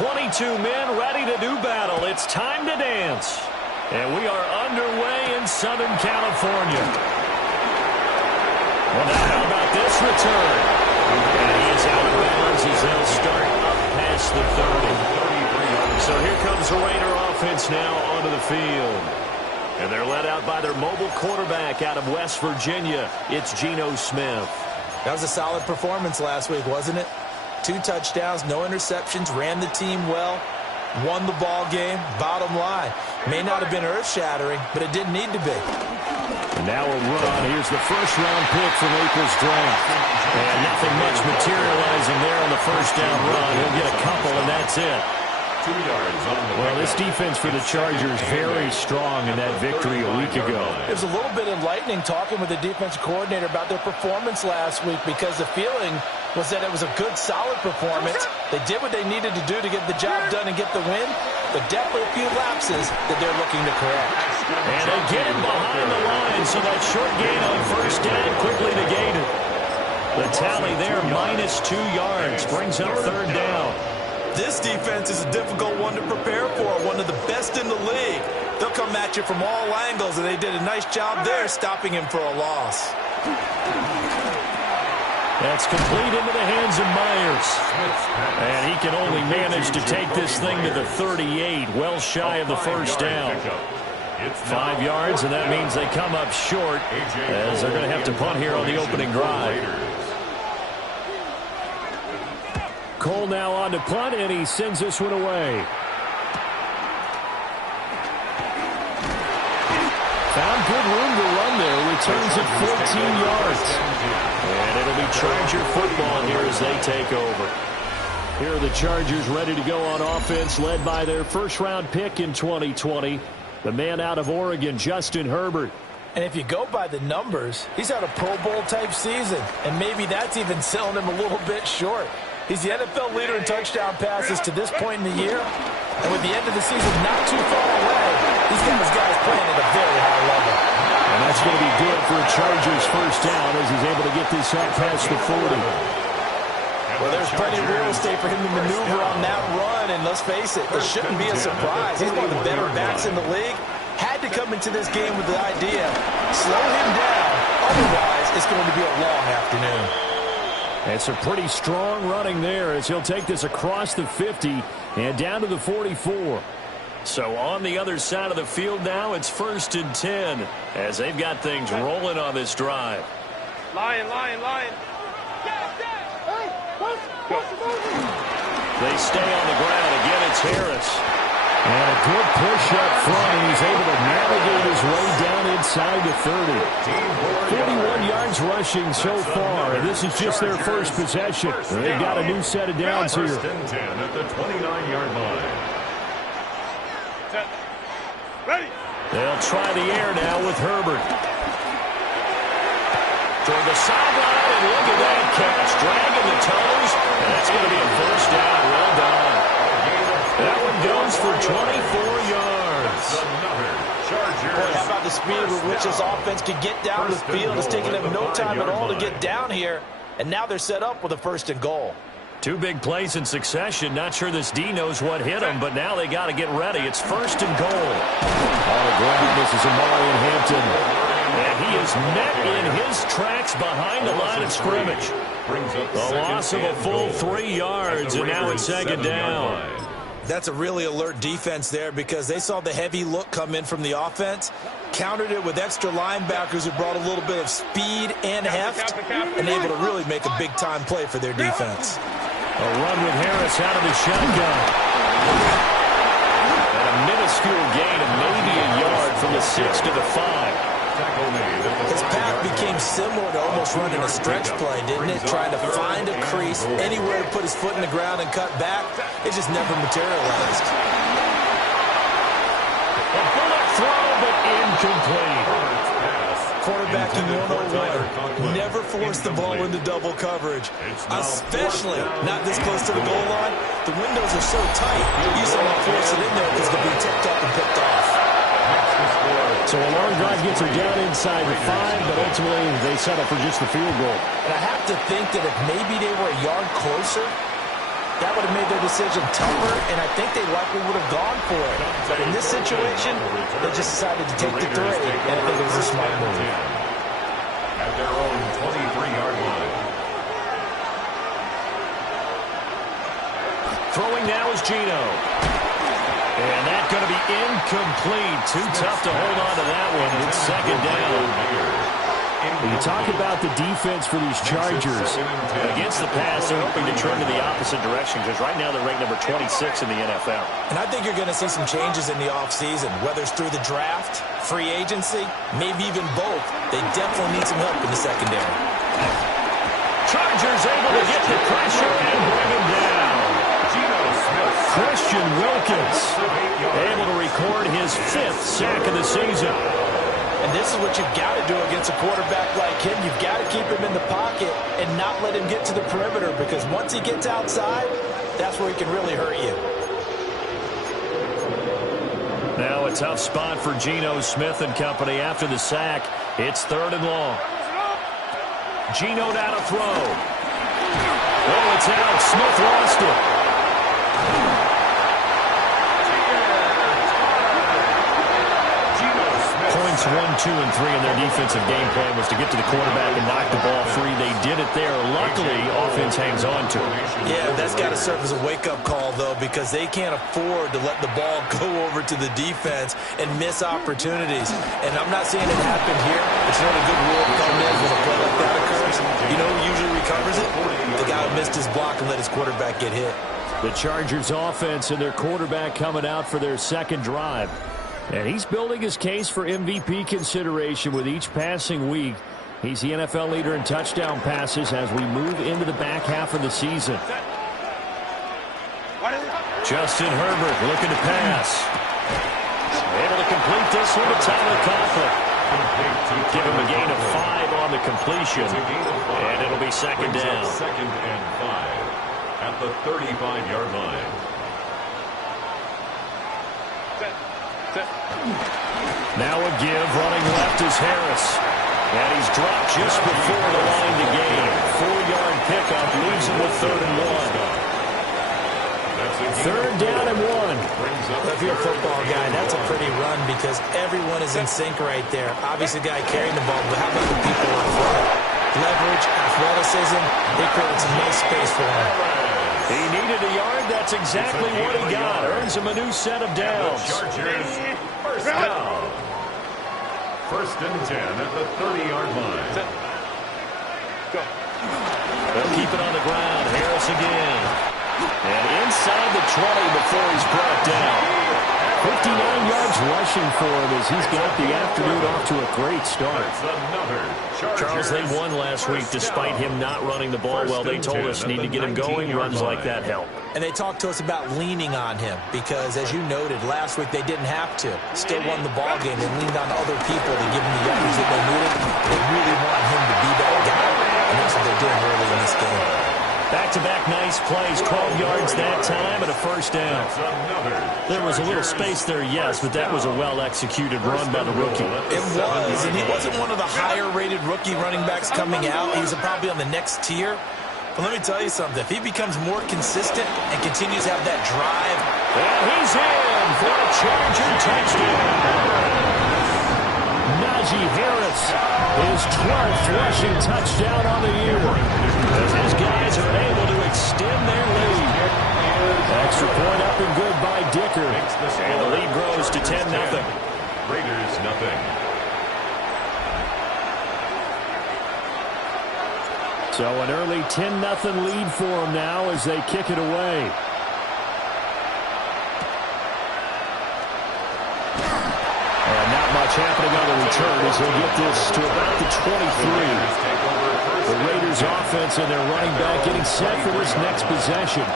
22 men ready to do battle. It's time to dance. And we are underway in Southern California. Well, now how about this return? And he is out of bounds as they'll start up past the 30. So here comes the Raider offense now onto the field. And they're led out by their mobile quarterback out of West Virginia. It's Geno Smith. That was a solid performance last week, wasn't it? 2 touchdowns, no interceptions, ran the team well, won the ball game. Bottom line, may not have been earth-shattering, but it didn't need to be. And now a run. Here's the first-round pick from April's draft. And nothing much materializing there on the first down run. He'll get a couple, and that's it. 2 yards on the well, this defense for the Chargers very strong in that victory a week ago. It was a little bit enlightening talking with the defensive coordinator about their performance last week because the feeling was that it was a good, solid performance. They did what they needed to do to get the job done and get the win, but definitely a few lapses that they're looking to correct. And again behind the line, so that short gain on first down quickly negated. The tally there, -2 yards, brings up third down. This defense is a difficult one to prepare for, one of the best in the league. They'll come at you from all angles, and they did a nice job there stopping him for a loss. That's complete into the hands of Myers. And he can only manage to take this thing to the 38, well shy of the first down. 5 yards, and that means they come up short as they're going to have to punt here on the opening drive. Cole now on to punt, and he sends this one away. Found good room to run there. Returns at 14 yards. And it'll be Charger football here as they take over. Here are the Chargers ready to go on offense, led by their first-round pick in 2020, the man out of Oregon, Justin Herbert. And if you go by the numbers, he's had a Pro Bowl-type season, and maybe that's even selling him a little bit short. He's the NFL leader in touchdown passes to this point in the year. And with the end of the season not too far away, he's got his guys playing at a very high level. And that's going to be good for a Chargers first down as he's able to get this up past the 40. Well, there's plenty of real estate for him to maneuver on that run. And let's face it, it shouldn't be a surprise. He's one of the better backs in the league. Had to come into this game with the idea, slow him down. Otherwise, it's going to be a long afternoon. It's a pretty strong running there as he'll take this across the 50 and down to the 44. So on the other side of the field now, it's 1st and 10 as they've got things rolling on this drive. Lion. They stay on the ground. Again, it's Harris. And a good push up front, and he's able to navigate his way down inside the 30. 41 yards rushing so far, and this is just their first possession. They've got a new set of downs here. 1st and 10 at the 29-yard line. Ready. They'll try the air now with Herbert. Toward the sideline, and look at that catch. Dragging the toes, and that's going to be a first down. Well done. That one goes for 24 yards. Boy, how about the speed with which this offense can get down the field? It's taking them no time at all to get down here, and now they're set up with a 1st and goal. 2 big plays in succession. Not sure this D knows what hit him, but now they got to get ready. It's 1st and goal. On the ground, this is Amari Hampton. And he is met in his tracks behind the line of scrimmage. A loss of a full 3 yards, and now it's 2nd down. That's a really alert defense there because they saw the heavy look come in from the offense, countered it with extra linebackers who brought a little bit of speed and heft, and able to really make a big-time play for their defense. A run with Harris out of the shotgun. And a minuscule gain of maybe a yard from the 6 to the 5. His path became similar to almost running a stretch play, didn't it? Trying to find a crease, anywhere to put his foot in the ground and cut back. It just never materialized. A bullet throw, but incomplete. Quarterbacking 101. Never force the ball into double coverage, especially not this close to the goal line. The windows are so tight, you just don't want to force it in there because it'll be tipped up and picked off. So a long drive gets her down inside the 5, but ultimately they settle for just the field goal. And I have to think that if maybe they were a yard closer, that would have made their decision tougher, and I think they likely would have gone for it. But in this situation, they just decided to take the three, and I think it was a smart move. At their own 23-yard line. Throwing now is Geno. And that's going to be incomplete. Too tough to hold on to that one. It's second down. When you talk about the defense for these Chargers, against the pass, they're hoping to turn to the opposite direction because right now they're ranked number 26 in the NFL. And I think you're going to see some changes in the offseason, whether it's through the draft, free agency, maybe even both. They definitely need some help in the secondary. Chargers able to get the pressure and bring him down. Christian Wilkins able to record his 5th sack of the season. And this is what you've got to do against a quarterback like him. You've got to keep him in the pocket and not let him get to the perimeter, because once he gets outside, that's where he can really hurt you. Now a tough spot for Geno Smith and company after the sack. It's 3rd and long. Geno now to throw. Oh, it's out. Smith lost it. Points 1, 2, and 3 in their defensive game plan was to get to the quarterback and knock the ball free. They did it there. Luckily, offense hangs on to it. Yeah, that's got to serve as a wake-up call, though, because they can't afford to let the ball go over to the defense and miss opportunities. And I'm not saying it happened here. It's not a good rule of thumb is when a play like that occurs. You know who usually recovers it? The guy who missed his block and let his quarterback get hit. the Chargers offense and their quarterback coming out for their second drive. And he's building his case for MVP consideration with each passing week. He's the NFL leader in touchdown passes as we move into the back half of the season. Justin Herbert looking to pass. Able to complete this one to Tyler Conklin. Give him a gain of 5 on the completion. And it'll be second down. Second and 5 at the 35-yard line. Now a give, running left is Harris. And he's dropped just before the line to gain. 4-yard pickup leaves him with 3rd and 1. Third down and 1. If you're a football guy, that's a pretty run because everyone is in sync right there. Obviously, the guy carrying the ball, but how about the people up front? Leverage, athleticism, they created some nice space for him. He needed a yard. That's exactly what he got. Earns him a new set of downs. Chargers, first down. First and 10 at the 30-yard line. They'll keep it on the ground. Harris again. And inside the 20 before he's brought down. 59 yards rushing for him as he's got the afternoon off to a great start. Charles, they won last week despite him not running the ball well. They told us need to get him going. Runs like that help. And they talked to us about leaning on him because, as you noted, last week they didn't have to. Still won the ball game. They leaned on other people to give them the yardage that they needed. They really want him to be that guy, and that's what they're doing early in this game. Back-to-back nice plays, 12 yards that time and a first down. There was a little space there, yes, but that was a well-executed run by the rookie. It was, and he wasn't one of the higher-rated rookie running backs coming out. He was probably on the next tier. But let me tell you something. If he becomes more consistent and continues to have that drive. And he's in for a Charger touchdown. Najee Harris, his 12th rushing touchdown on the year. As his guys are able to extend their lead. Extra point up and good by Dicker. And the lead grows to 10-0. Raiders nothing. So an early 10-0 lead for them now as they kick it away. And not much happening on the return as they get this to about the 23. The Raiders offense and their running back getting set for this next possession.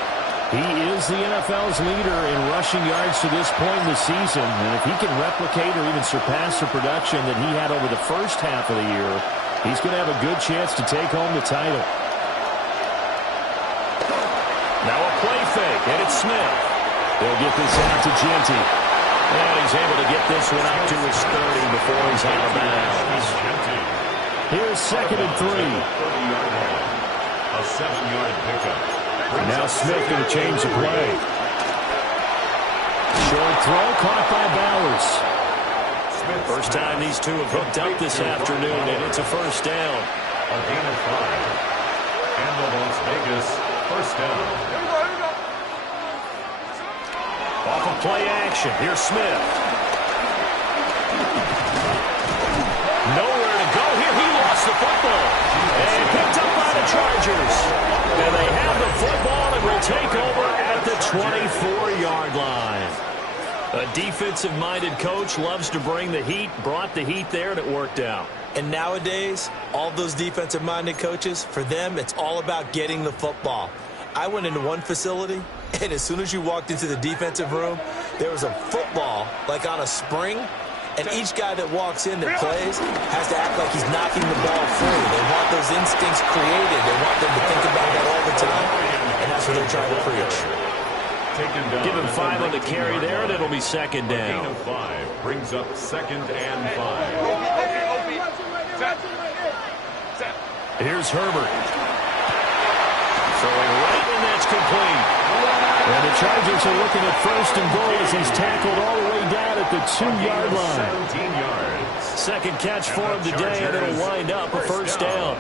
He is the NFL's leader in rushing yards to this point in the season. And if he can replicate or even surpass the production that he had over the first half of the year, he's going to have a good chance to take home the title. Now a play fake, and it's Smith. They'll get this out to Genty. And he's able to get this one out to his 30 before he's out of bounds. Here's 2nd and 3. A 7-yard pickup. Now Smith going to change the play. Short throw caught by Bowers. First time these two have hooked up this afternoon, and it's a first down. A gain of 5. And the Las Vegas first down. Off of play action. Here's Smith. Nowhere to go here. He lost the football. And picked up by the Chargers. And they have the football and will take over at the 24-yard line. A defensive-minded coach loves to bring the heat, brought the heat there, and it worked out. And nowadays, all those defensive-minded coaches, for them, it's all about getting the football. I went into one facility, and as soon as you walked into the defensive room, there was a football, like on a spring, and each guy that walks in that plays has to act like he's knocking the ball free. They want those instincts created. They want them to think about that all the time, and that's what they're trying to preach. Give him 5 on the carry there, and it'll be second down. A gain of 5 brings up 2nd and 5. Here's Herbert. Throwing right, and that's complete. And the Chargers are looking at first and goal as he's tackled all the way down at the 2-yard line. 17 yards. Second catch for him today, and it'll wind up a first down.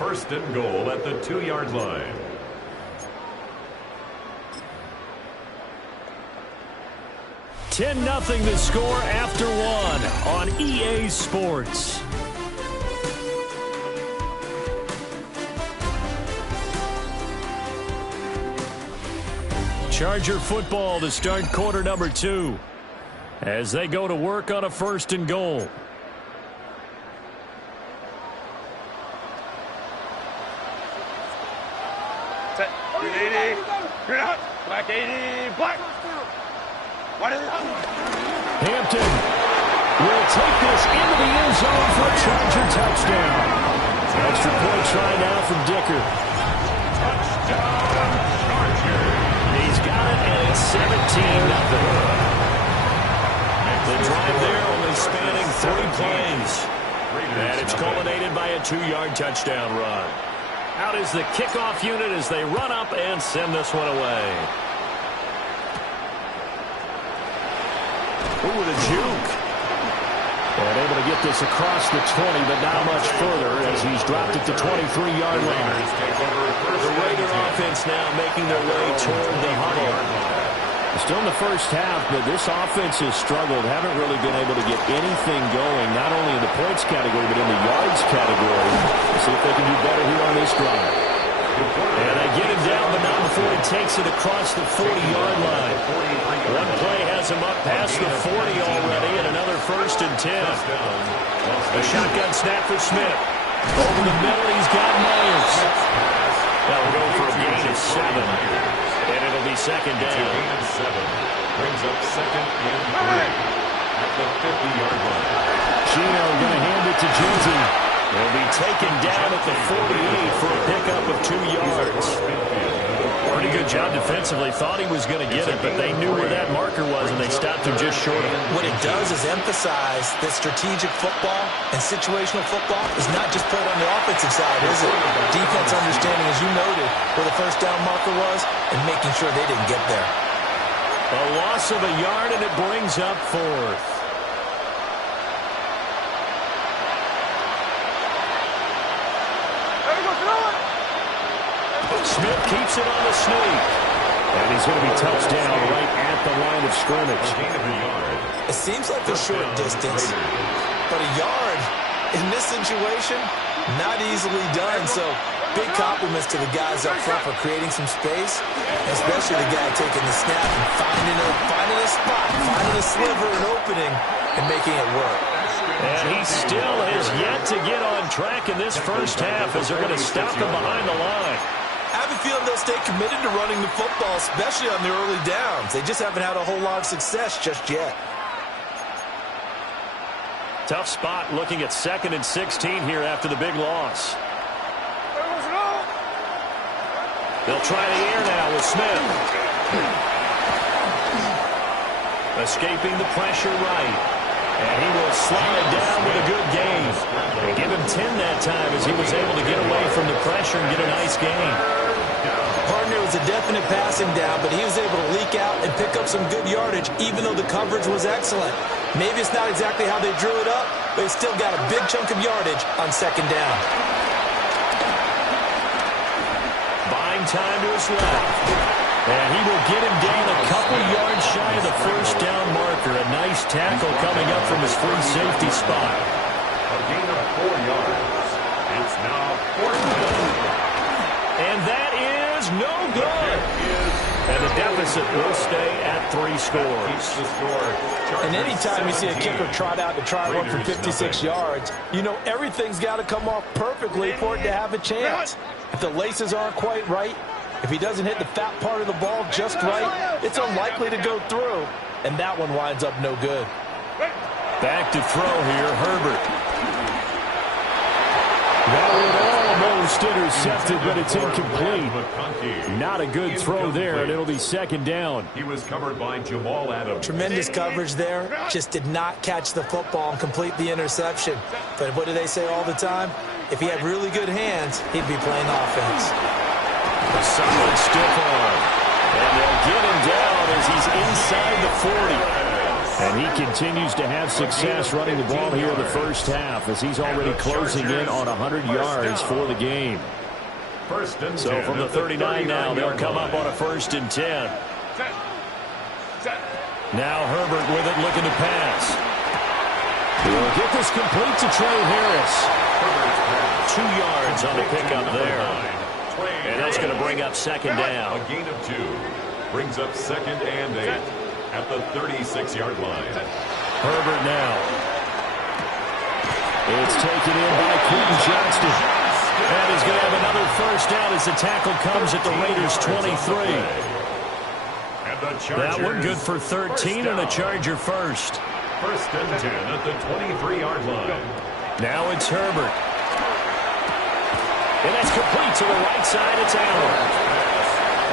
First and goal at the 2-yard line. $10-0 the score after 1 on EA Sports. Charger football to start quarter number 2 as they go to work on a first and goal. Set. Green 80. Green out. Black 80. Black. What is it? Hampton will take this into the end zone for a Charger touchdown. Extra point try now from Dicker. Touchdown, Charger. He's got it, and it's 17-0. The drive there only spanning 3 plays. And it's culminated by a 2-yard touchdown run. Out is the kickoff unit as they run up and send this one away. Ooh, with a juke. And able to get this across the 20, but not much further as he's dropped at the 23-yard line. The Raider offense now making their way toward the huddle. Still in the first half, but this offense has struggled. Haven't really been able to get anything going, not only in the points category, but in the yards category. Let's see if they can do better here on this drive. And they get him down, but not before he takes it across the 40-yard line. One play has him up past the 40 already, and another first and 10. A shotgun snap for Smith. Over the middle, he's got Myers. That will go for a gain of 7. And it'll be second down. Gain of 7 brings up 2nd and 3 at the 50-yard line. Gino going to hand it to Jersey. He'll be taken down at the 48 for a pickup of 2 yards. Pretty good job defensively. Thought he was going to get it, but they knew where that marker was, and they stopped him just short of it. What it does is emphasize that strategic football and situational football is not just played on the offensive side, is it? Defense understanding, as you noted, where the first down marker was and making sure they didn't get there. A loss of a yard, and it brings up 4th. Smith keeps it on the sneak. And he's going to be touched down right at the line of scrimmage. Gain of a yard. It seems like a short distance, but a yard in this situation, not easily done. So big compliments to the guys up front for creating some space, especially the guy taking the snap and finding a spot, finding a sliver, an opening, and making it work. And he still has yet to get on track in this first half as they're going to stop him behind the line. I have a feeling they'll stay committed to running the football, especially on the early downs. They just haven't had a whole lot of success just yet. Tough spot looking at 2nd and 16 here after the big loss. They'll try the air now with Smith. Escaping the pressure right. And he will slide down with a good gain. They give him 10 that time as he was able to get away from the pressure and get a nice gain. definite passing down, but he was able to leak out and pick up some good yardage, even though the coverage was excellent. Maybe it's not exactly how they drew it up, but he still got a big chunk of yardage on second down. Buying time to his left. And he will get him down a couple yards shy of the first down marker. A nice tackle coming up from his free safety spot. A gain of 4 yards. It's now 4th down. And that is no good. And the deficit will stay at 3 scores. And anytime you see a kicker trot out to try one for 56 yards, you know everything's got to come off perfectly for it to have a chance. If the laces aren't quite right, if he doesn't hit the fat part of the ball just right, it's unlikely to go through. And that one winds up no good. Back to throw here, Herbert. That one almost intercepted, but it's incomplete. Not a good throw there, and it'll be second down. He was covered by Jamal Adams. Tremendous coverage there. Just did not catch the football and complete the interception. But what do they say all the time? If he had really good hands, he'd be playing offense. A solid stiff arm. And they'll get him down as he's inside the 40. And he continues to have success running the ball here in the first half as he's already closing in on 100 yards for the game. So from the 39 now, they'll come up on a 1st and 10. Now Herbert with it, looking to pass. He'll get this complete to Trey Harris. 2 yards on the pickup there. And that's going to bring up second down. A gain of 2. Brings up 2nd and 8 at the 36-yard line. Herbert now. It's taken in by Quentin Johnston. And he's going to have another first down as the tackle comes at the Raiders' 23. That one good for 13 and a Charger first. 1st and 10 at the 23-yard line. Now it's Herbert. And that's complete to the right side. It's Allen.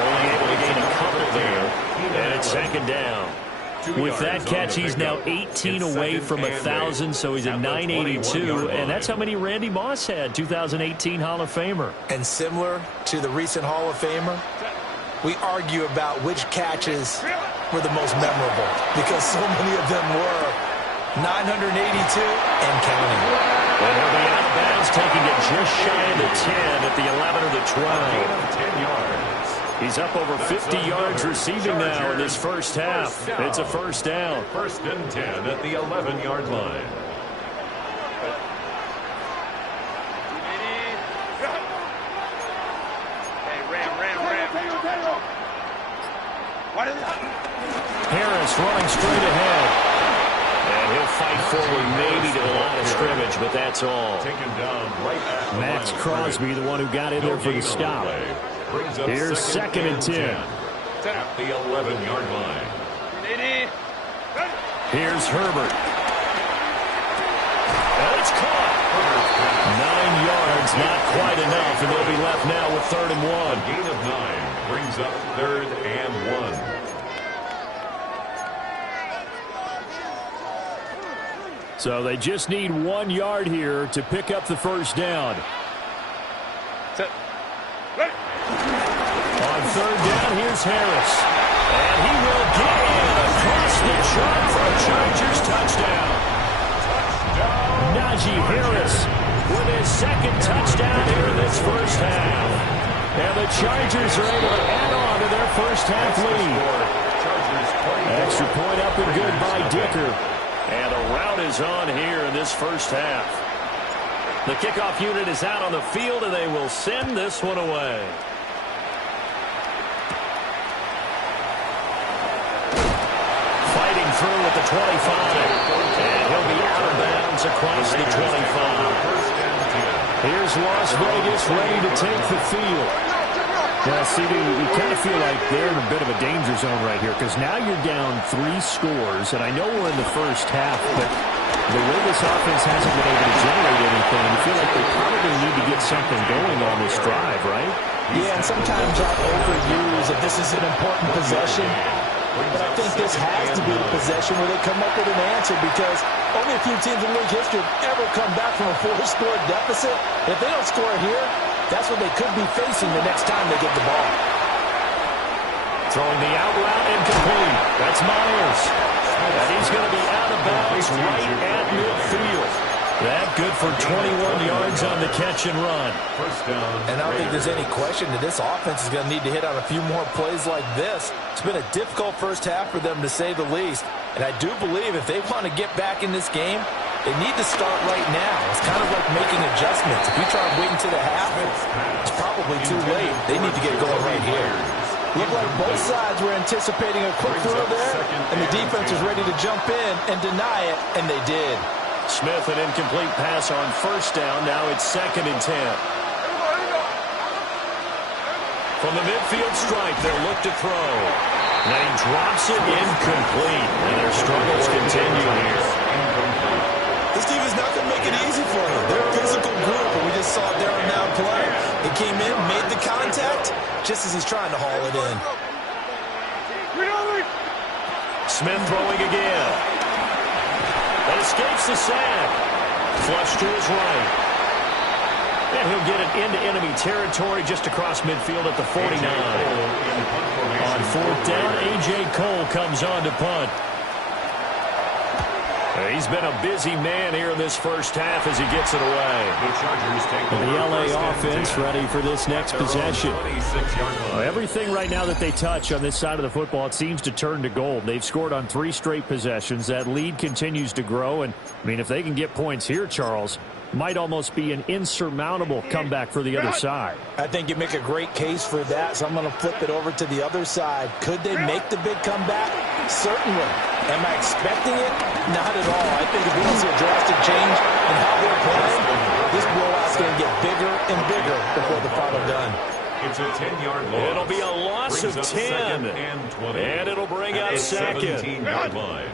Only able to gain a couple there. And it's second down. With that catch, he's now 18 away from 1,000, so he's at 982. And that's how many Randy Moss had, 2018 Hall of Famer. And similar to the recent Hall of Famer, we argue about which catches were the most memorable because so many of them were 982 and counting. And he'll be out of bounds, taking it just shy of the 10 at the 11 or the 12. 10 yards. He's up over 50 yards receiving now in this first half. It's a first down. 1st and 10 at the 11-yard line. Harris running straight ahead. And he'll fight forward maybe to the line of scrimmage, but that's all. Taken down right at Max Crosby, the one who got in there for the stop. Here's 2nd and 10. At the 11-yard line. Here's Herbert. And it's caught. 9 yards, not quite enough, and they'll be left now with 3rd and 1. A gain of 9 brings up 3rd and 1. So they just need 1 yard here to pick up the first down. On 3rd down, here's Harris. And he will get in across the chart for a Chargers touchdown. Najee Harris with his 2nd touchdown here in this first half. And the Chargers are able to add on to their first half lead. Extra point up and good by Dicker. And the rout is on here in this first half. The kickoff unit is out on the field, and they will send this one away. Fighting through at the 25. And he'll be out of bounds across the 25. Here's Las Vegas ready to take the field. Yeah, CD, you kind of feel like they're in a bit of a danger zone right here because now you're down 3 scores, and I know we're in the first half, but the way this offense hasn't been able to generate anything, you feel like they probably need to get something going on this drive, right? Yeah, and sometimes I overuse that this is an important possession, but I think this has to be the possession where they come up with an answer because only a few teams in league history have ever come back from a 4-score deficit. If they don't score here, that's what they could be facing the next time they get the ball. Throwing the out route incomplete. That's Myers. And he's going to be out of bounds right at midfield. That good for 21 yards on the catch and run. First down. And I don't think there's any question that this offense is going to need to hit on a few more plays like this. It's been a difficult first half for them, to say the least. And I do believe if they want to get back in this game, they need to start right now. It's kind of like making adjustments. If you try to wait until the half, it's probably too late. They need to get going right here. Looked like both sides were anticipating a quick throw there, and the defense was ready to jump in and deny it, and they did. Smith, an incomplete pass on first down. Now it's 2nd and 10. From the midfield stripe, they'll look to throw. And he drops it incomplete. And their struggles continue here. This team is not going to make it easy for them. They're a physical group, and we just saw Darren now play. He came in, made the contact, just as he's trying to haul it in. Smith throwing again. And escapes the sack. Flush to his right. And he'll get it into enemy territory just across midfield at the 49. On 4th down, A.J. Cole comes on to punt. He's been a busy man here in this first half as he gets it away. The LA offense ready for this next possession. Everything right now that they touch on this side of the football, it seems to turn to gold. They've scored on 3 straight possessions. That lead continues to grow. And, I mean, if they can get points here, Charles, might almost be an insurmountable comeback for the other side. I think you make a great case for that, so I'm going to flip it over to the other side. Could they make the big comeback? Certainly. Am I expecting it? Not at all. I think if we don't see a drastic change in how they're playing, this blowout's going to get bigger and bigger before the final gun. It's a 10-yard loss. It'll be a loss of 10. And 20. And it'll bring up 2nd. 17-yard line.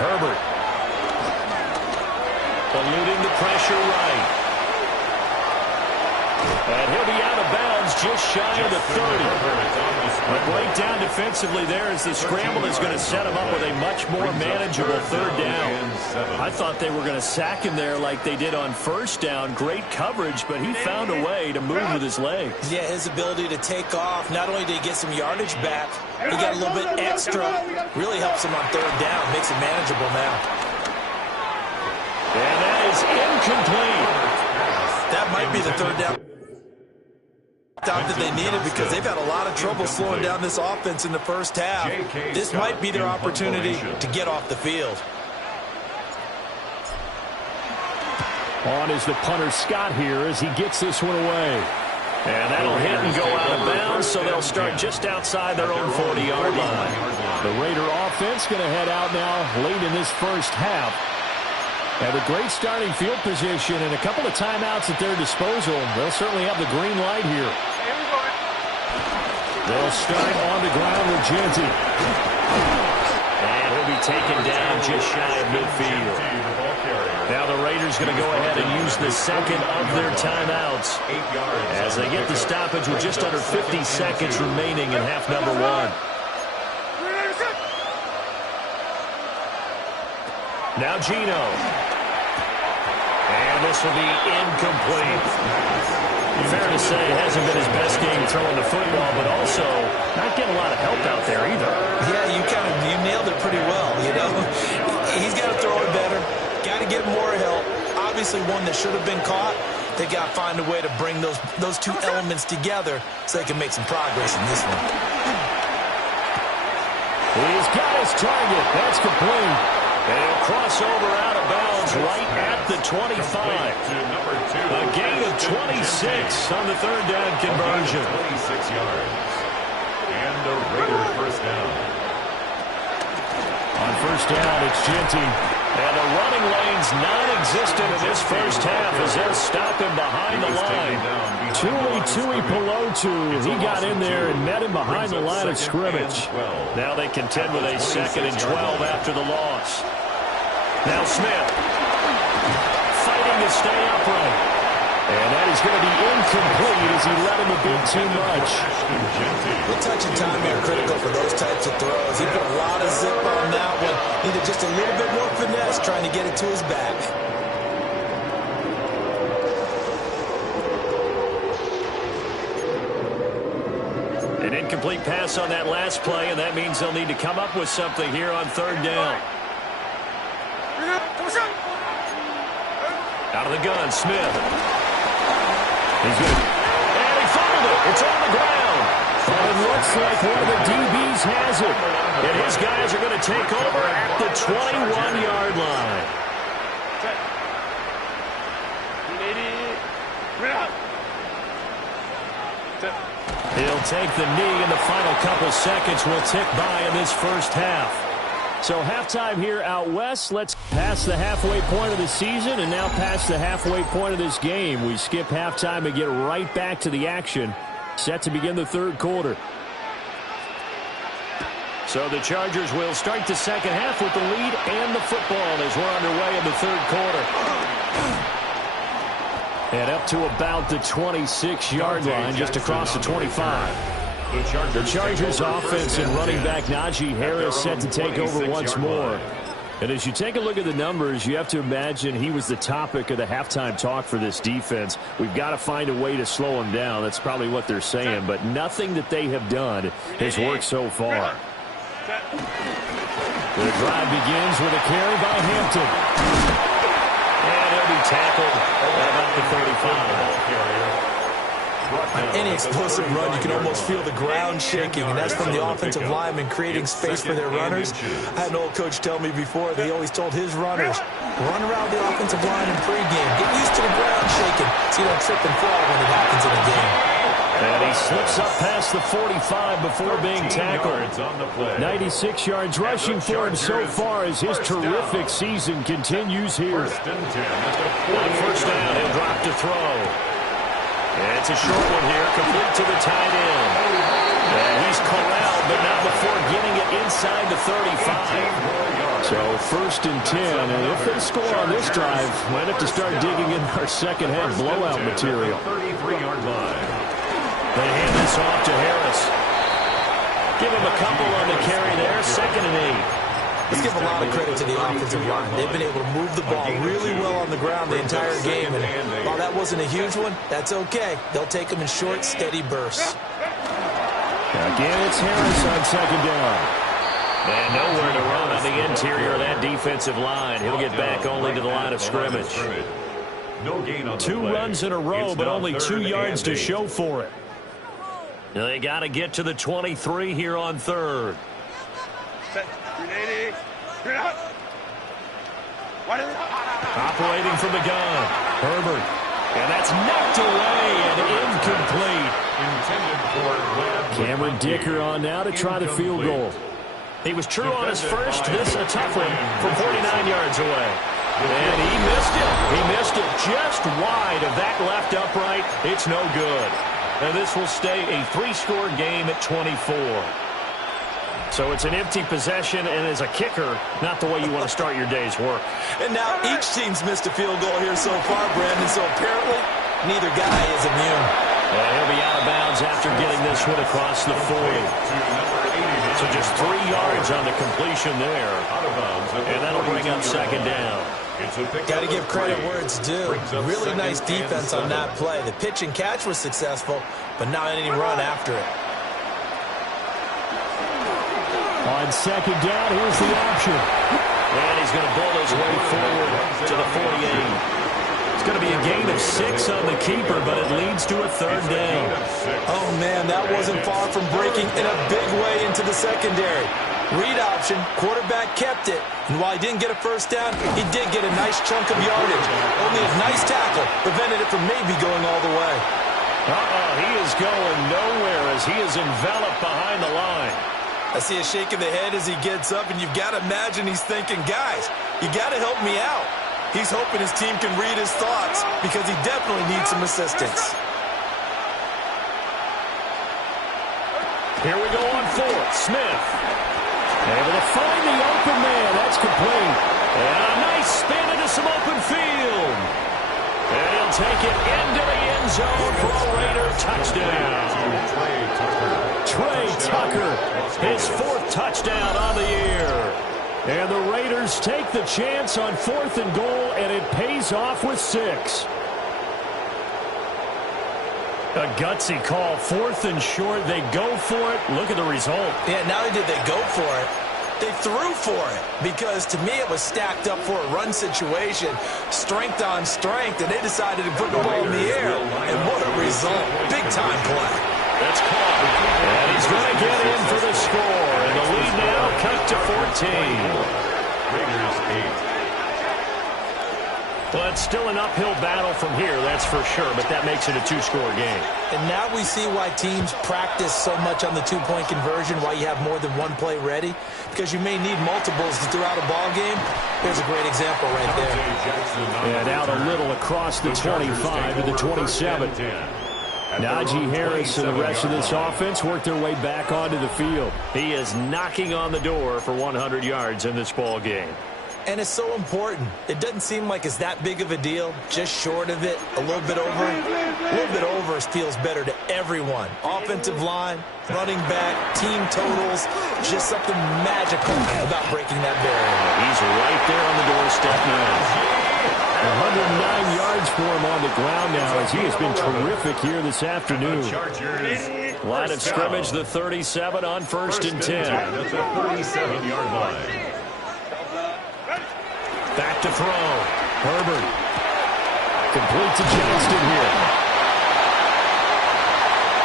Herbert. Eluding the pressure right. And he'll be out of bounds just shy of the 30. A breakdown defensively there as the scramble is going to set him up with a much more manageable 3rd down. I thought they were going to sack him there like they did on first down. Great coverage, but he found a way to move with his legs. Yeah, his ability to take off. Not only did he get some yardage back, he got a little bit extra. Really helps him on 3rd down. Makes it manageable now. And that is incomplete. That might be the 3rd down that they needed, because they've had a lot of trouble slowing down this offense in the first half. This might be their opportunity to get off the field. On is the punter Scott here as he gets this one away. And that'll hit and go out of bounds, so they'll start just outside their own 40-yard line. The Raider offense going to head out now late in this first half. Have a great starting field position and a couple of timeouts at their disposal. They'll certainly have the green light here. They'll start on the ground with Genty. And he'll be taken down just shy of midfield. Now the Raiders going to go ahead and use the 2nd of their timeouts as they get the stoppage with just under 50 seconds remaining in half number 1. Now Geno. And this will be incomplete. Fair to say, it hasn't been his best game throwing the football, but also not getting a lot of help out there either. Yeah, you nailed it pretty well, you know. He's got to throw it better. Got to get more help. Obviously one that should have been caught. They got to find a way to bring those 2 elements together so they can make some progress in this one. He's got his target. That's complete. And he'll cross over out of bounds right at the 25. A gain of 26 on the 3rd down conversion. 26 yards. And a Raider first down. On first down, it's Genty. And the running lane's non-existent in this first half as they'll stop him behind the line. Tui Pelotu, he got in there and met him behind the line of scrimmage. Now they contend with a 2nd and 12 after the loss. Now Smith fighting to stay upright. And that is going to be incomplete as he let him a bit too much. The touch and time are critical for those types of throws. He put a lot of zip on that one. Needed just a little bit more finesse trying to get it to his back. An incomplete pass on that last play, and that means they'll need to come up with something here on third down. Out of the gun, Smith. He's good. And he fumbled it. It's on the ground. And it looks like one of the DBs has it. And his guys are going to take over at the 21-yard line. He'll take the knee, and the final couple seconds will tick by in this first half. So halftime here out west. Let's pass the halfway point of the season and now pass the halfway point of this game. We skip halftime and get right back to the action. Set to begin the third quarter. So the Chargers will start the second half with the lead and the football as we're underway in the third quarter. And up to about the 26-yard line, just across the 25. The Chargers offense and running back Najee Harris set to take over once more. And as you take a look at the numbers, you have to imagine he was the topic of the halftime talk for this defense. We've got to find a way to slow him down. That's probably what they're saying. But nothing that they have done has worked so far. The drive begins with a carry by Hampton. And he'll be tackled at about the 35. On any explosive run, you can almost feel the ground shaking, and that's from the offensive linemen creating space for their runners. I had an old coach tell me before, they always told his runners, run around the offensive line in pregame. Get used to the ground shaking so you don't trip and fall when it happens in a game. And he slips up past the 45 before being tackled. 96 yards rushing for him so far as his terrific season continues here. On first down, he'll drop to throw. And it's a short one here, complete to the tight end. And he's corralled, but not before getting it inside the 35. So first and 10, and if they score on this drive, might have to start digging in our second half blowout material. 33-yard line. They hand this off to Harris. Give him a couple on the carry there, second and 8. Let's give a lot of credit to the offensive line. They've been able to move the ball really well on the ground the entire game. And while that wasn't a huge one, that's okay. They'll take them in short, steady bursts. Again, it's Harris on second down. And nowhere to run on the interior of that defensive line. He'll get back only to the line of scrimmage. No gain on the Two play. runs in a row, It's but now only 2 third yards and to 8. show for it. They got to get to the 23 here on third. Operating from the gun, Herbert. And that's knocked away and incomplete. Cameron Dicker on now to try the field goal. He was true on his first. This a tough one from 49 yards away. And he missed it. He missed it just wide of that left upright. It's no good. And this will stay a 3-score game at 24. So it's an empty possession, and as a kicker, not the way you want to start your day's work. And now each team's missed a field goal here so far, Brandon, so apparently neither guy is immune. And he'll be out of bounds after getting this one across the 40. So just 3 yards on the completion there. And that'll bring up second down. Got to give credit where it's due. Really nice defense on that play. The pitch and catch was successful, but not any run after it. On second down, here's the option. And he's going to bull his way forward to the 48. It's going to be a gain of 6 on the keeper, but it leads to a third down. Oh, man, that wasn't far from breaking in a big way into the secondary. Read option, quarterback kept it, and while he didn't get a first down, he did get a nice chunk of yardage. Only a nice tackle prevented it from maybe going all the way. He is going nowhere as he is enveloped behind the line. I see a shake of the head as he gets up, and you've got to imagine he's thinking, guys, you got to help me out. He's hoping his team can read his thoughts because he definitely needs some assistance. Here we go on fourth. Smith able to find the open man. That's complete. And a nice spin into some open field. And he'll take it into the end zone for a Raider touchdown. Trey Tucker, his 4th touchdown on the year. And the Raiders take the chance on 4th and goal, and it pays off with 6. A gutsy call. 4th and short. They go for it. Look at the result. Yeah, not only did they go for it, they threw for it, because to me it was stacked up for a run situation, strength on strength, and they decided to put the ball in the air. And what a result. Big-time play. That's caught. And he's going to get in for the score. And the lead now cut to 14. Raiders 8. Well, it's still an uphill battle from here, that's for sure, but that makes it a 2-score game. And now we see why teams practice so much on the 2-point conversion, why you have more than one play ready, because you may need multiples throughout a ball game. Here's a great example right there. And out a little across the 25 to the 27. Najee Harris and the rest of this offense work their way back onto the field. He is knocking on the door for 100 yards in this ball game. And it's so important. It doesn't seem like it's that big of a deal. Just short of it, a little bit over. A little bit over feels better to everyone. Offensive line, running back, team totals. Just something magical about breaking that barrier. He's right there on the doorstep now. 109 yards for him on the ground now, as he has been terrific here this afternoon. Line of scrimmage, the 37 on 1st and 10. That's a 37-yard line. Back to throw. Herbert. Complete to Johnston here.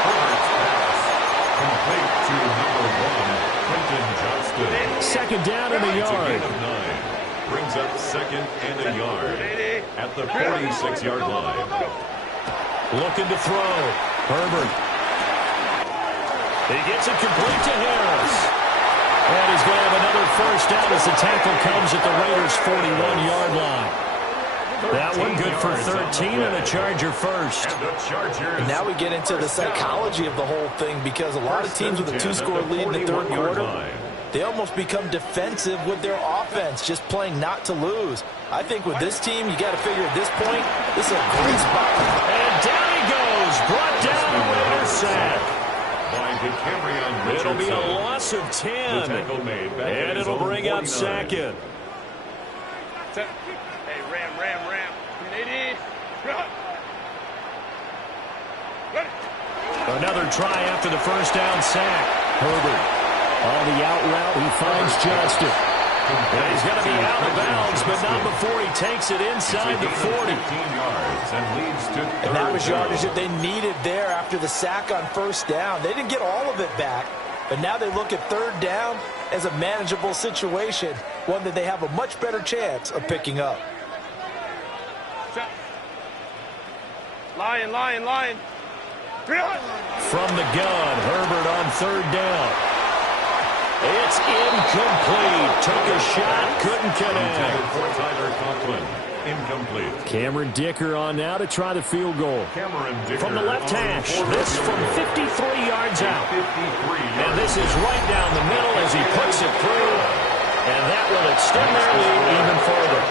Herbert's pass. Complete to number 1, Quentin Johnston. Second down in the yard. Of 9. Brings up 2nd and a yard at the 46-yard line. Looking to throw. Herbert. He gets it complete to Harris. And he's going to have another first down as the tackle comes at the Raiders' 41-yard line. That one good for 13 and a Charger first. And now we get into the psychology of the whole thing, because a lot of teams with a 2-score lead in the third quarter, they almost become defensive with their offense, just playing not to lose. I think with this team, you got to figure at this point, this is a great spot. And down he goes, brought down the Raiders sack. It'll be a loss of 10. And it'll bring up 2nd. Hey, ram. 180. Another try after the first down sack. Herbert on the out route. He finds Johnston. And he's going to be out of bounds, but not before he takes it inside the 40. And that was yardage that they needed there after the sack on first down. They didn't get all of it back, but now they look at third down as a manageable situation, one that they have a much better chance of picking up. Lion. From the gun, Herbert on third down. It's incomplete. Took a shot, couldn't connect. Incomplete. Cameron Dicker on now to try the field goal. From the left hash, this from 53 yards out. And this is right down the middle as he puts it through. And that will extend their lead even further.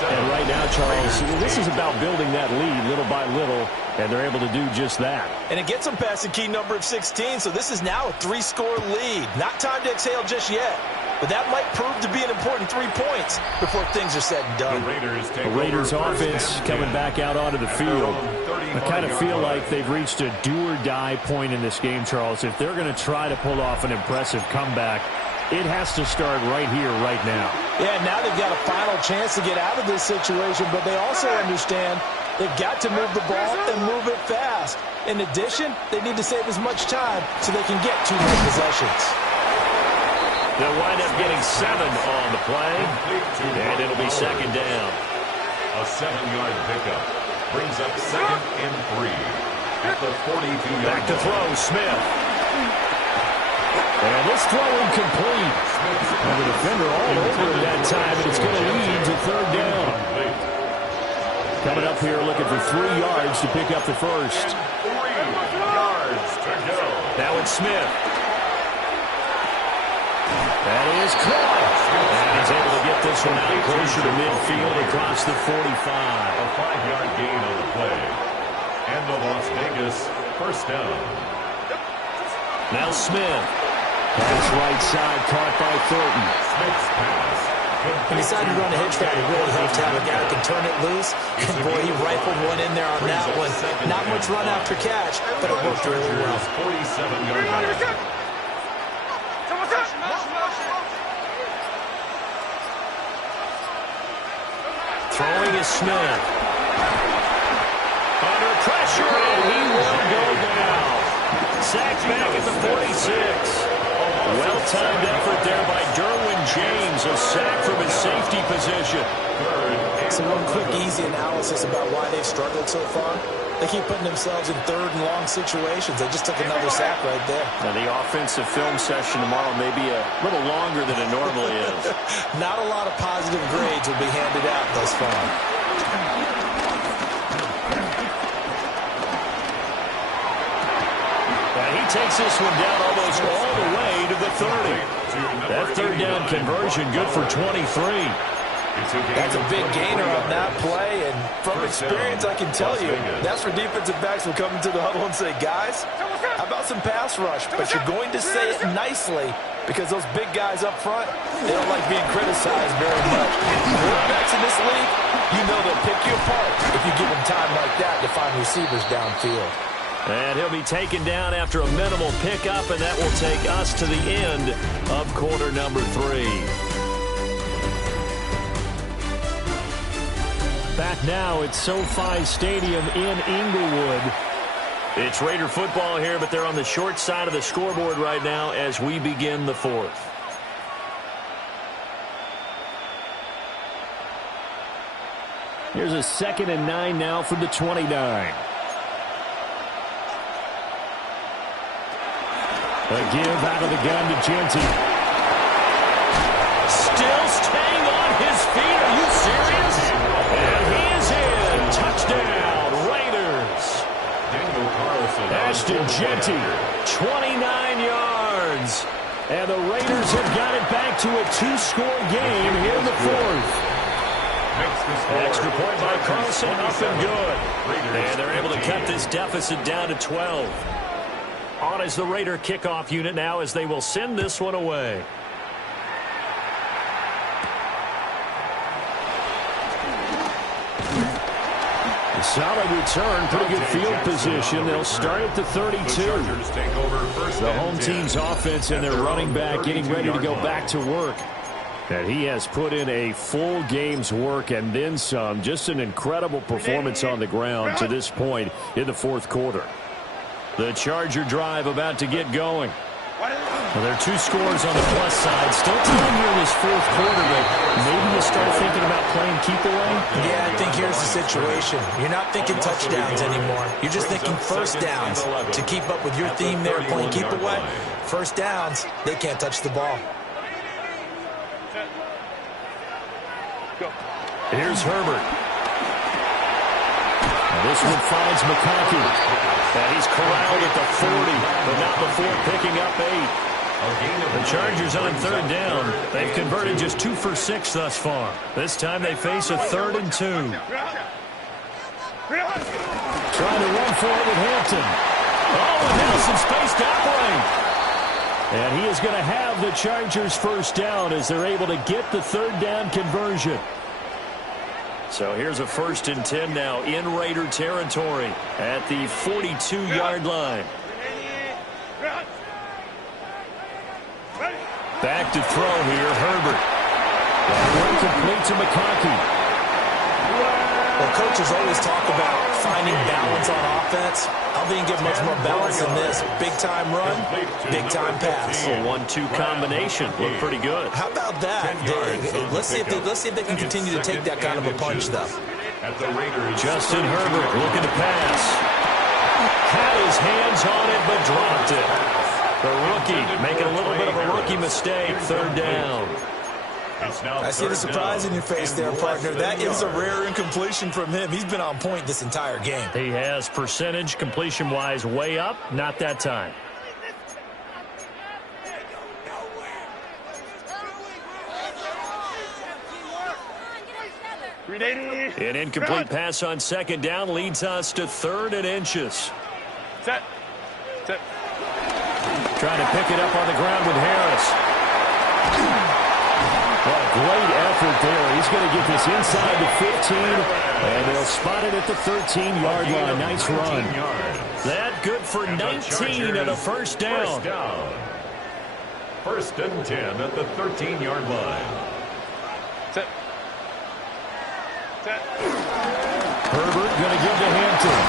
And right now, Charles, this is about building that lead little by little, and they're able to do just that. And it gets them past the key number of 16, so this is now a 3-score lead. Not time to exhale just yet, but that might prove to be an important 3 points before things are said and done. The Raiders offense coming back out onto the field. I kind of feel like they've reached a do-or-die point in this game, Charles. If they're going to try to pull off an impressive comeback, it has to start right here, right now. Yeah, now they've got a final chance to get out of this situation, but they also understand they've got to move the ball and move it fast. In addition, they need to save as much time so they can get 2 more possessions. They'll wind up getting 7 on the play, and it'll be second down. A 7-yard pickup brings up 2nd and 3 at the 42-yard Back to throw, Smith. And this throw incomplete. And the defender all over him that time, and it's going to lead to third down. Coming up here looking for 3 yards to pick up the first. 3 yards to go. Now it's Smith. That is caught. And he's able to get this one out closer to midfield across the 45. A 5-yard gain on the play. And the Las Vegas first down. Now Smith. Pass right side, caught by Thornton. Smith's pass He decided to run a hitch route. It really helped to have a guy that can turn it loose. And boy, he rifled one in there on that one. Not much run after catch, but it worked really well. 47-yard line. Throwing is Smith. Under pressure, and he will go down. Sacked back at the 46. Well-timed effort there by Derwin James. A sack from his safety position. So one quick, easy analysis about why they've struggled so far. They keep putting themselves in third and long situations. They just took another sack right there. Now, the offensive film session tomorrow may be a little longer than it normally is. Not a lot of positive grades will be handed out thus far. He takes this one down almost all the way to the 30. That third down conversion good for 23. That's a big gainer on that play, and from experience, I can tell you, that's where defensive backs will come into the huddle and say, guys, how about some pass rush? But you're going to say it nicely because those big guys up front, they don't like being criticized very much. Quarterbacks in this league, you know they'll pick you apart if you give them time like that to find receivers downfield. And he'll be taken down after a minimal pickup, and that will take us to the end of quarter number 3. Back now at SoFi Stadium in Inglewood. It's Raider football here, but they're on the short side of the scoreboard right now as we begin the 4th. Here's a 2nd and 9 now from the 29. A give out of the gun to Genty. Still staying on his feet. Are you serious? And he is in. Touchdown, Raiders. Ashton Genty, 29 yards. And the Raiders have got it back to a 2-score game here in the 4th. Extra point by Carlson, up and good. And they're able to cut this deficit down to 12. On is the Raider kickoff unit now as they will send this one away. A solid return, pretty good field position. They'll start at the 32. The home team's offense and their running back getting ready to go back to work. And he has put in a full game's work and then some. Just an incredible performance on the ground to this point in the 4th quarter. The Charger drive about to get going. Well, there are 2 scores on the plus side. Still time here in this 4th quarter, but maybe you start thinking about playing keep away? Yeah, I think here's the situation. You're not thinking touchdowns anymore. You're just thinking first downs. To keep up with your theme there, playing keep away, first downs, they can't touch the ball. Here's Herbert. Now this one finds McConkey. And he's corralled at the 40, but not before picking up 8. The Chargers on 3rd down. They've converted just 2 for 6 thus far. This time they face a 3rd and 2. Trying to run for it with Hampton. Oh, and now some space to operate. And he is going to have the Chargers first down as they're able to get the 3rd down conversion. So here's a 1st and 10 now in Raider territory at the 42-yard line. Back to throw here, Herbert. That one complete to McConkey. Well, coaches always talk about finding balance on offense. How they can get much more balance than this. Big-time run, big-time pass. A 1-2 combination. Look pretty good. How about that? Let's see if they can continue to take that kind of a punch, though. Justin Herbert looking to pass. Had his hands on it, but dropped it. The rookie making a little bit of a rookie mistake. 3rd down. I see the surprise in your face there, partner. That is a rare incompletion from him. He's been on point this entire game. He has percentage completion-wise way up. Not that time. An incomplete pass on 2nd down leads us to 3rd and inches. Set. Trying to pick it up on the ground with Harris. What a great effort there. He's going to get this inside the 15, and they'll spot it at the 13-yard line. Nice run. That good for 19 and a first down. First and 10 at the 13-yard line. Herbert going to give to Hampton.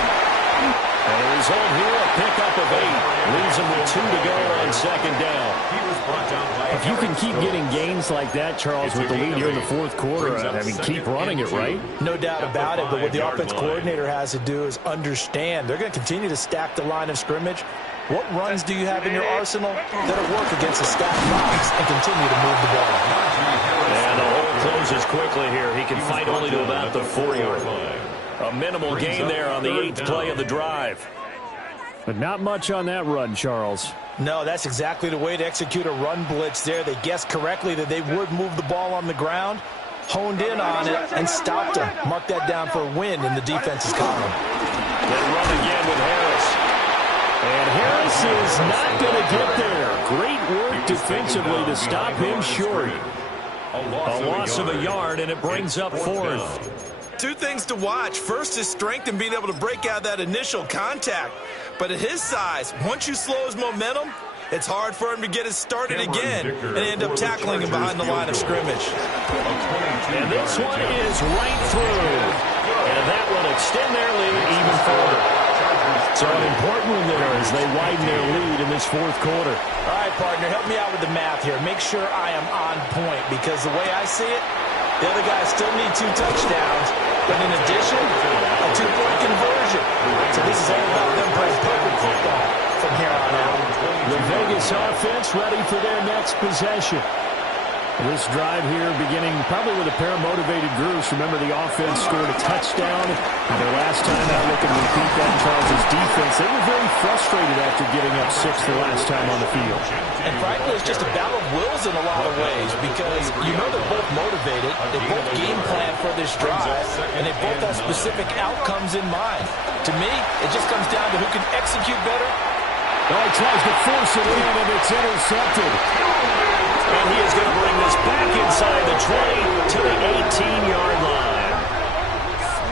And the result here, a pickup of 8. Leaves him with 2 to go on second down. If you can keep getting gains like that, Charles, with the lead here in the fourth quarter, I mean, keep running it, right? No doubt about it, but what the offense coordinator has to do is understand. They're going to continue to stack the line of scrimmage. What runs do you have in your arsenal that'll work against a stacked box and continue to move the ball? And the hole closes quickly here. He can fight only to about the 4-yard line. A minimal gain there on the 8th play of the drive. But not much on that run, Charles. No, that's exactly the way to execute a run blitz there. They guessed correctly that they would move the ball on the ground, honed in on it, and stopped them. Mark that down for a win in the defense's column. They run again with Harris. And Harris is not going to get there. Great work defensively to stop him short. A loss of a yard, and it brings up fourth. Two things to watch. First is strength and being able to break out that initial contact. But at his size, once you slow his momentum, it's hard for him to get it started again and end up tackling him behind the line of scrimmage. And this one is right through. And that will extend their lead even further. So an important one there as they widen their lead in this fourth quarter. All right, partner, help me out with the math here. Make sure I am on point, because the way I see it, the other guys still need 2 touchdowns, but in addition, a 2-point conversion. So this is all about them playing perfect football from here on out. The Vegas offense ready for their next possession. This drive here beginning probably with a pair of motivated groups. Remember, the offense scored a touchdown. And their last time out, looking to repeat that in Charles' defense. They were very frustrated after getting up 6 the last time on the field. And frankly, it's just a battle of wills in a lot of ways, because you know they're both motivated. They both game plan for this drive, and they both have specific outcomes in mind. To me, it just comes down to who can execute better. Oh, he tries to force it in, and it's intercepted. And he is going to bring this back inside the 20 to the 18-yard line.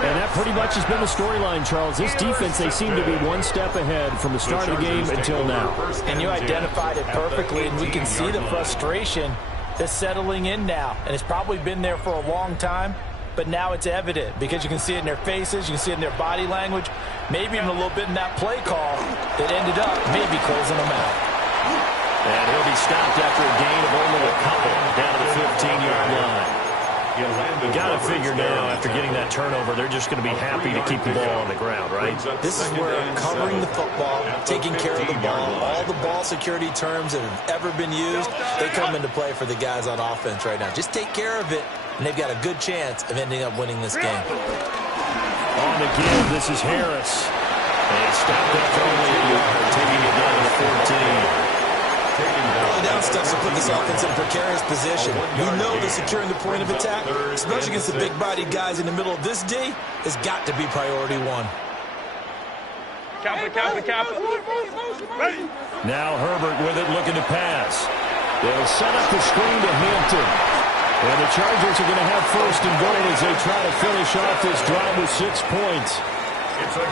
And that pretty much has been the storyline, Charles. This defense, they seem to be one step ahead from the start of the game until now. And you identified it perfectly, and we can see the frustration that's settling in now. And it's probably been there for a long time, but now it's evident because you can see it in their faces, you can see it in their body language, maybe even a little bit in that play call that ended up maybe closing them out. And he'll be stopped after a gain of only a couple down to the 15-yard line. You got to figure now, after getting that turnover, they're just going to be happy to keep the ball on the ground, right? This is where covering the football, taking care of the ball, all the ball security terms that have ever been used, they come into play for the guys on offense right now. Just take care of it, and they've got a good chance of ending up winning this game. On the give, this is Harris. And he stopped after only a yard, taking it down to the 14. Early down stuff to put this offense in a precarious position. You know that securing the point of attack, especially against the big-bodied guys in the middle of this D, has got to be priority 1. Kappa. Now Herbert with it, looking to pass. They'll set up the screen to Hampton. And the Chargers are going to have first and goal as they try to finish off this drive with 6 points.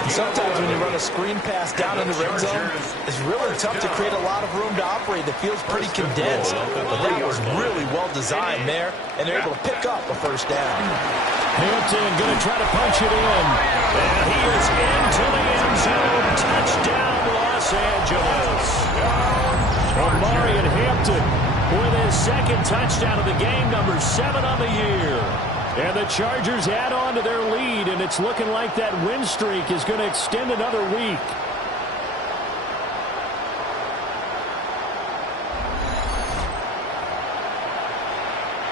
Sometimes when you run a screen pass down in the red zone, it's really tough to create a lot of room to operate that feels pretty condensed. But that was really well designed there, and they're able to pick up a first down. Hampton going to try to punch it in. And he is into the end zone. Touchdown, Los Angeles. Omari Hampton with his second touchdown of the game, number 7 on the year. And the Chargers add on to their lead, and it's looking like that win streak is going to extend another week.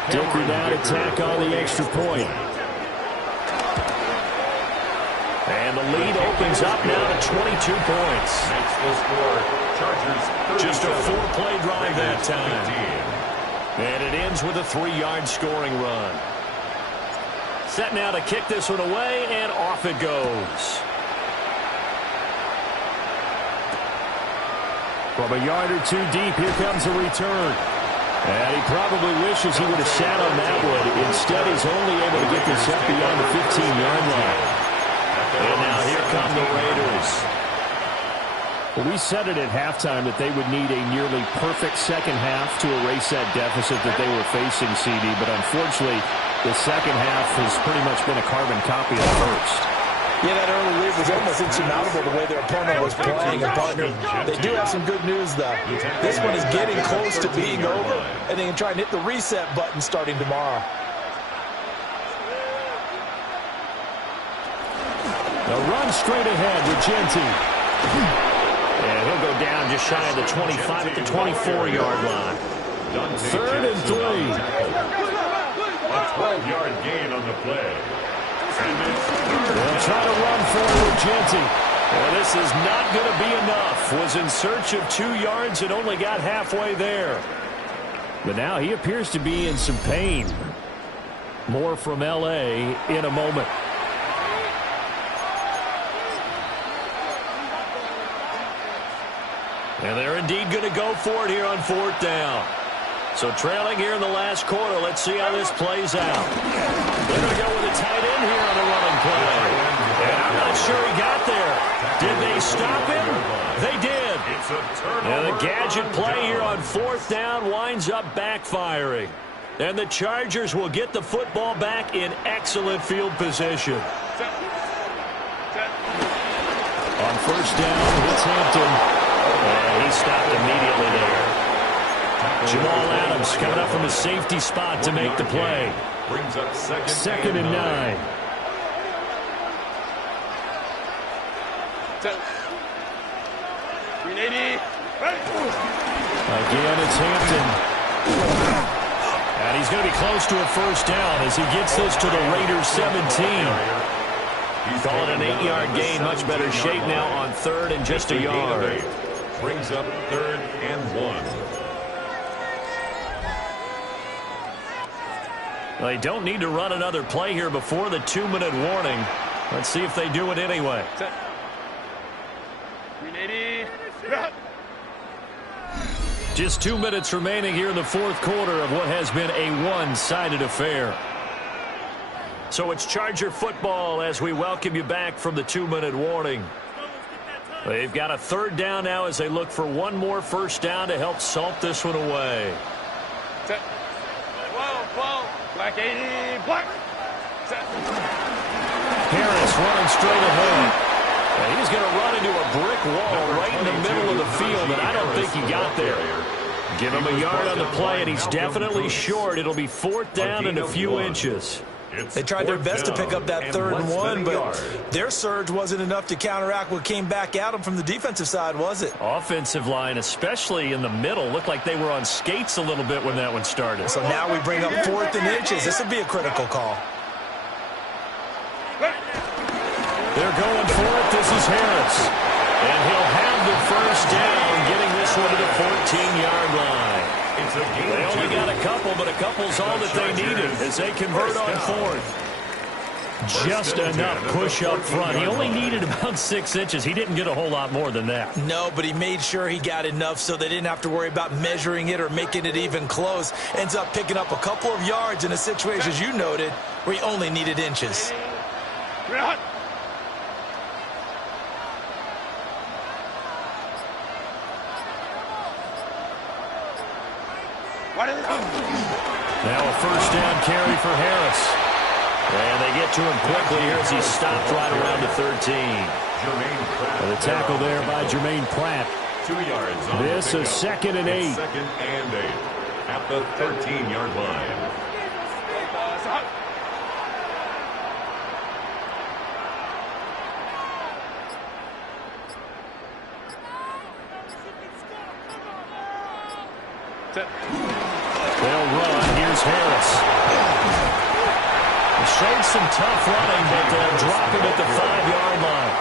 Dicker now to tack on the extra point. And the lead opens up now to 22 points. Just a 4-play drive that time. And it ends with a 3-yard scoring run. Set now to kick this one away, and off it goes. From a yard or two deep, here comes a return. And he probably wishes he would have sat on that one. Instead, he's only able to get this up beyond the 15-yard line. And now here come the Raiders. Well, we said it at halftime that they would need a nearly perfect second half to erase that deficit that they were facing, CD. But unfortunately, the second half has pretty much been a carbon copy of the first. Yeah, that early lead was almost insurmountable the way their opponent was playing. And partner, they do have some good news, though. This one is getting close to being over, and they can try and hit the reset button starting tomorrow. A run straight ahead with Genti. And he'll go down just shy of the 25 at the 24-yard line. 3rd and 3. A 12-yard gain on the play. They'll try to run forward, Genti. Well, this is not going to be enough. Was in search of 2 yards and only got halfway there. But now he appears to be in some pain. More from L.A. in a moment. And they're indeed going to go for it here on 4th down. So trailing here in the last quarter. Let's see how this plays out. They're going to go with a tight end here on the running play. And I'm not sure he got there. Did they stop him? They did. And the gadget play here on 4th down winds up backfiring. And the Chargers will get the football back in excellent field position. On 1st down, it's Hampton. And he stopped immediately there. Jamal Adams coming up from a safety spot to make the play. Brings up 2nd and 9. Again, it's Hampton. And he's going to be close to a 1st down as he gets this to the Raiders 17. Call it an 8-yard gain. Much better shape now on 3rd and just a yard. Brings up 3rd and 1. Well, they don't need to run another play here before the 2-minute warning. Let's see if they do it anyway. Just 2 minutes remaining here in the 4th quarter of what has been a one-sided affair. So it's Charger football as we welcome you back from the 2-minute warning. They've got a 3rd down now as they look for one more 1st down to help salt this one away. Black 80, black. Harris running straight ahead. And he's going to run into a brick wall right in the middle of the field, and I don't think he got there. Give him a yard on the play, and he's definitely short. It'll be 4th down and a few inches. They tried their best to pick up that 3rd and 1, but their surge wasn't enough to counteract what came back at them from the defensive side, was it? Offensive line, especially in the middle, looked like they were on skates a little bit when that one started. So now we bring up 4th and inches. This would be a critical call. They're going for it. This is Harris. And he'll have the 1st down, getting this one to the 14-yard line. They only got a couple, but a couple's all that they needed as they convert on 4th. Just enough push up front. He only needed about 6 inches. He didn't get a whole lot more than that. No, but he made sure he got enough so they didn't have to worry about measuring it or making it even close. Ends up picking up a couple of yards in a situation, as you noted, where he only needed inches. Now a 1st down carry for Harris. And they get to him quickly here as he stopped right around the 13. And the tackle there by Jermaine Pratt. 2 yards on this is 2nd and 8. 2nd and 8 at the 13-yard line. They'll run. Here's Harris. He showed some tough running, but they'll drop him at the 5-yard line.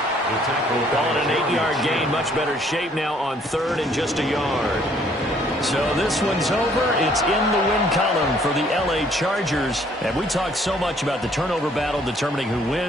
Call it an 8-yard gain. Much better shape now on 3rd and just a yard. So this one's over. It's in the win column for the LA Chargers. And we talked so much about the turnover battle determining who wins.